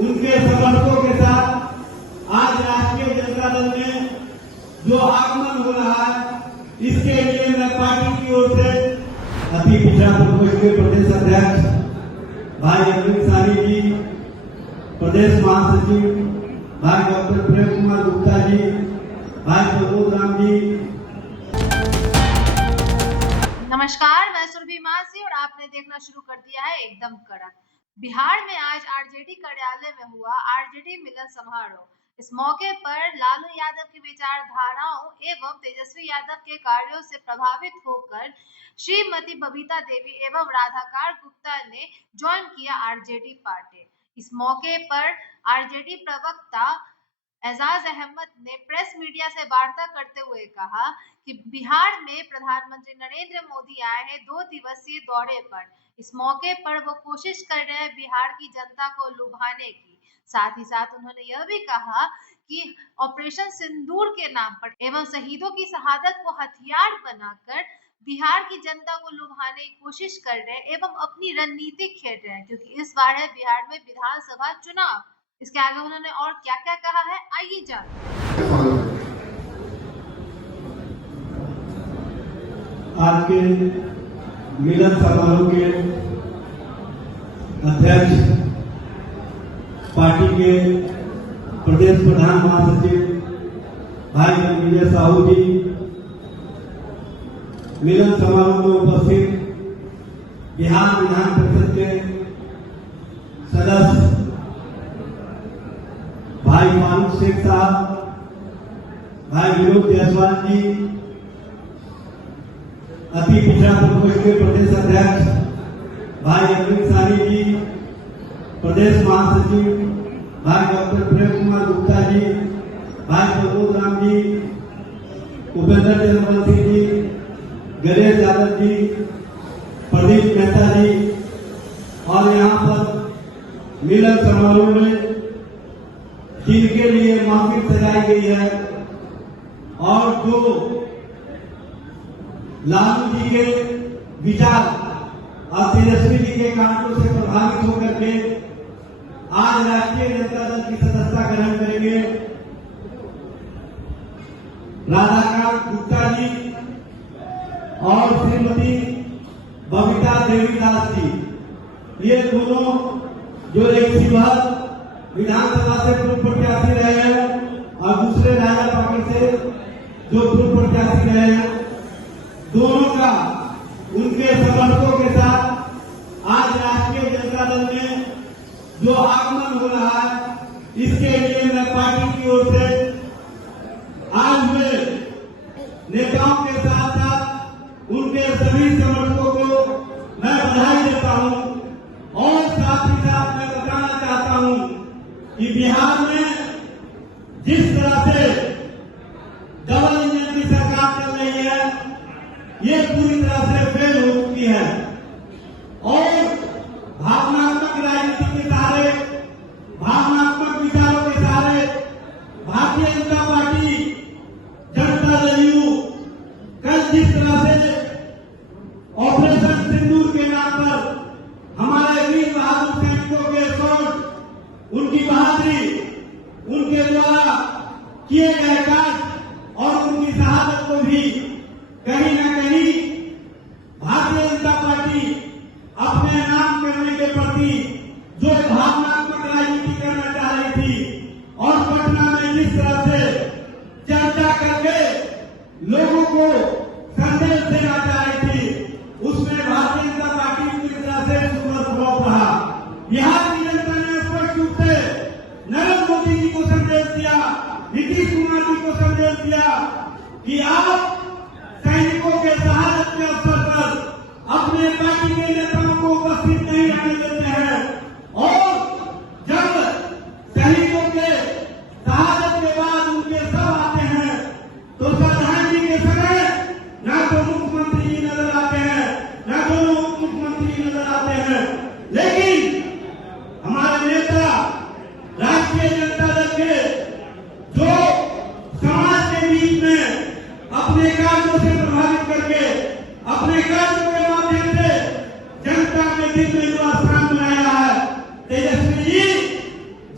उनके समर्थकों के साथ आज राष्ट्रीय जनता दल में जो आगमन हो रहा है, इसके लिए मैं पार्टी की ओर से अति पिछड़ा प्रकोष्ठ के प्रदेश अध्यक्ष भाई अरविंद सानी जी, प्रदेश महासचिव भाई डॉक्टर प्रेम कुमार गुप्ता जी, भाई प्रमोद राम जी। नमस्कार, मैं सुरभि मासी और आपने देखना शुरू कर दिया है एकदम कड़क। बिहार में आज आरजेडी कार्यालय में हुआ आरजेडी मिलन समारोह। इस मौके पर लालू यादव की विचारधाराओं एवं तेजस्वी यादव के कार्यों से प्रभावित होकर श्रीमती बबीता देवी एवं राधाकार गुप्ता ने ज्वाइन किया आरजेडी पार्टी। इस मौके पर आरजेडी प्रवक्ता एजाज अहमद ने प्रेस मीडिया से वार्ता करते हुए कहा कि बिहार में प्रधानमंत्री नरेंद्र मोदी आए हैं 2 दिवसीय दौरे पर। इस मौके पर वो कोशिश कर रहे हैं बिहार की जनता को लुभाने की। साथ ही साथ उन्होंने यह भी कहा कि ऑपरेशन सिंदूर के नाम पर एवं शहीदों की शहादत को हथियार बनाकर बिहार की जनता को लुभाने की कोशिश कर रहे हैं एवं अपनी रणनीति खेल रहे हैं, क्योंकि इस बार है बिहार में विधानसभा चुनाव। इसके आगे उन्होंने और क्या क्या कहा है, आइए जानते। आज के मिलन समारोह के अध्यक्ष पार्टी के प्रदेश प्रधान महासचिव भाई विजय साहू जी, मिलन समारोह में उपस्थित बिहार विधान परिषद के सदस्य भाई फारूक शेख साहब, भाई विनोद जायसवाल जी, अति पिछड़ा प्रकोष्ठ के प्रदेश अध्यक्ष भाई अरविंद सानी जी, प्रदेश महासचिव भाई डॉक्टर प्रेम कुमार गुप्ता जी, भाई प्रमोद राम जी, उपेंद्र चंद्रवंशी जी, गणेश यादव जी, प्रदीप मेहता जी और यहाँ पर मिलन समारोह में जिनके लिए महफिल सजाई गई है और जो लालू जी के विचार और तेजस्वी जी के कामों से प्रभावित होकर के आज राष्ट्रीय जनता दल की सदस्यता ग्रहण करेंगे, राधाकार गुप्ता जी और श्रीमती बबीता देवी दास जी, ये दोनों जो एक शिवहर विधानसभा से पूर्व प्रत्याशी रहे हैं और दूसरे राजा पकड़ से जो पूर्व प्रत्याशी रहे हैं, दोनों का उनके समर्थकों के साथ आज राष्ट्रीय जनता दल में जो आगमन हो रहा है, इसके लिए मैं पार्टी की ओर से आज हुए नेताओं के साथ साथ उनके सभी समर्थकों को मैं बधाई देता हूं और साथ ही साथ मैं बताना चाहता हूं कि बिहार में जिस तरह से डबल इंजन की सरकार चल रही है, ये पूरी तरह से फेल हो चुकी है और भावनात्मक राजनीति के सहारे, भावनात्मक विचारों के सहारे भारतीय जनता पार्टी, जनता दल यू कल जिस तरह से ऑपरेशन सिंदूर के नाम पर हमारे वीर बहादुर सैनिकों के शौर्य, उनकी बहादुरी, उनके द्वारा किए गए कार्य और उनकी शहादत को भी कहीं न कहीं भारतीय जनता पार्टी अपने नाम करने के प्रति जो भावनात्मक राजनीति करना चाह रही थी और पटना में जिस तरह से चर्चा करके लोगों को संदेश देना चाह रही थी, उसमें भारतीय जनता पार्टी पूरी तरह से सुप्रभाव रहा। बिहार की जनता ने स्पष्ट रूप से नरेंद्र मोदी जी को संदेश दिया, नीतीश कुमार जी को संदेश दिया कि आप सैनिकों के शहादत के अवसर पर अपने पार्टी के नेताओं को उपस्थित नहीं आने देते हैं और जब शहीदों के शहादत के बाद उनके सब आते हैं तो श्रद्धांजलि के समय न तो मुख्यमंत्री जी नजर आते हैं, न दोनों उप मुख्यमंत्री नजर आते हैं, लेकिन हमारे नेता राष्ट्रीय जनता दल के जो समाज के बीच में अपने कार्यों से प्रभावित करके अपने कार्यों के माध्यम से जनता के दिल में जो स्थान बनाया है, तेजस्वी जी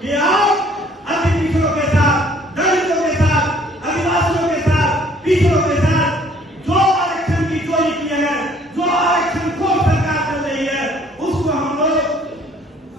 कि आप अति पिछड़ों के साथ, दलितों के साथ, आदिवासियों के साथ, पिछड़ों के साथ जो आरक्षण की चोरी की है, जो आरक्षण को सरकार कर रही है, उसको हम लोग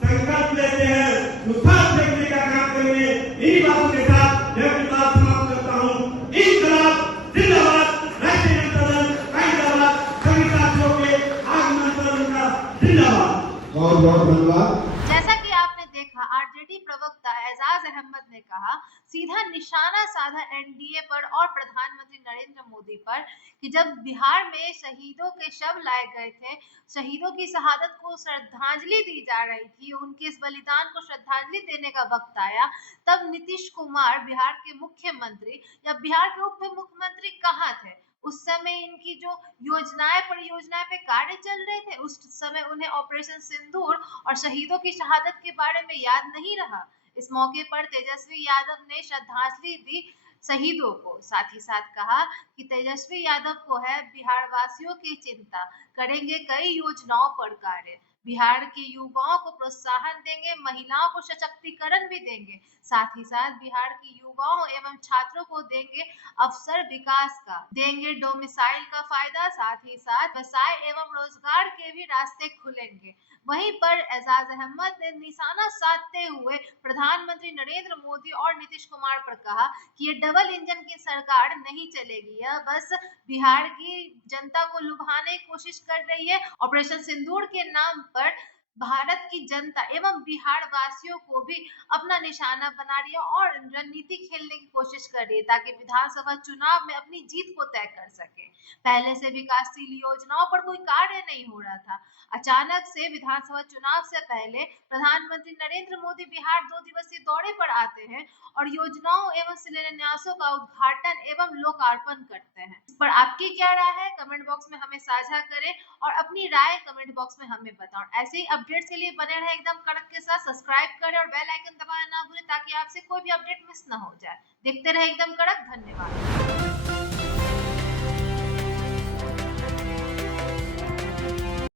संकल्प लेते हैं, नुकसान फेंकने का काम करेंगे। इन्हीं बातों के साथ मैं अपनी बात समाप्त करता हूँ। इनकलाब जिंदाबाद, राष्ट्रीय जनता दल जिंदाबाद, सभी साथियों के आगमन पर उनका जिंदाबाद। बहुत बहुत धन्यवाद। जैसा कि आपने देखा, आरजेडी प्रवक्ता एजाज अहमद ने कहा, सीधा निशाना साधा एनडीए पर और प्रधानमंत्री नरेंद्र मोदी पर कि जब बिहार में शहीदों के शव लाए गए थे, शहीदों की शहादत को श्रद्धांजलि दी जा रही थी, उनके इस बलिदान को श्रद्धांजलि देने का वक्त आया, तब नीतीश कुमार बिहार के मुख्यमंत्री या बिहार के उप मुख्यमंत्री कहाँ थे? उस समय इनकी जो योजनाएं परियोजनाएं पे कार्य चल रहे थे, उस समय उन्हें ऑपरेशन सिंदूर और शहीदों की शहादत के बारे में याद नहीं रहा। इस मौके पर तेजस्वी यादव ने श्रद्धांजलि दी शहीदों को, साथ ही साथ कहा कि तेजस्वी यादव को है बिहार वासियों की चिंता, करेंगे कई योजनाओं पर कार्य, बिहार के युवाओं को प्रोत्साहन देंगे, महिलाओं को सशक्तिकरण भी देंगे, साथ ही साथ बिहार के युवाओं एवं छात्रों को देंगे अवसर विकास का, देंगे डोमिसाइल का फायदा, साथ ही साथ व्यवसाय एवं रोजगार के भी रास्ते खुलेंगे। वहीं पर एजाज अहमद ने निशाना साधते हुए प्रधानमंत्री नरेंद्र मोदी और नीतीश कुमार पर कहा कि ये डबल इंजन की सरकार नहीं चलेगी, यह बस बिहार की जनता को लुभाने की कोशिश कर रही है। ऑपरेशन सिंदूर के नाम पर भारत की जनता एवं बिहार वासियों को भी अपना निशाना बना रही है और रणनीति खेलने की कोशिश कर रही है ताकि विधानसभा चुनाव में अपनी जीत को तय कर सके। पहले से विकासशील योजनाओं पर कोई कार्य नहीं हो रहा था, अचानक से विधानसभा चुनाव से पहले प्रधानमंत्री नरेंद्र मोदी बिहार 2 दिवसीय दौरे पर आते हैं और योजनाओं एवं शिलान्यासों का उद्घाटन एवं लोकार्पण करते हैं। इस पर आपकी क्या राय है, कमेंट बॉक्स में हमें साझा करें और अपनी राय कमेंट बॉक्स में हमें बताओ। ऐसे ही अपडेट्स के लिए बने रहे एकदम कड़क के साथ, सब्सक्राइब करें और बेल आइकन दबाना ना भूलें ताकि आपसे कोई भी अपडेट मिस ना हो जाए। देखते रहे एकदम कड़क। धन्यवाद।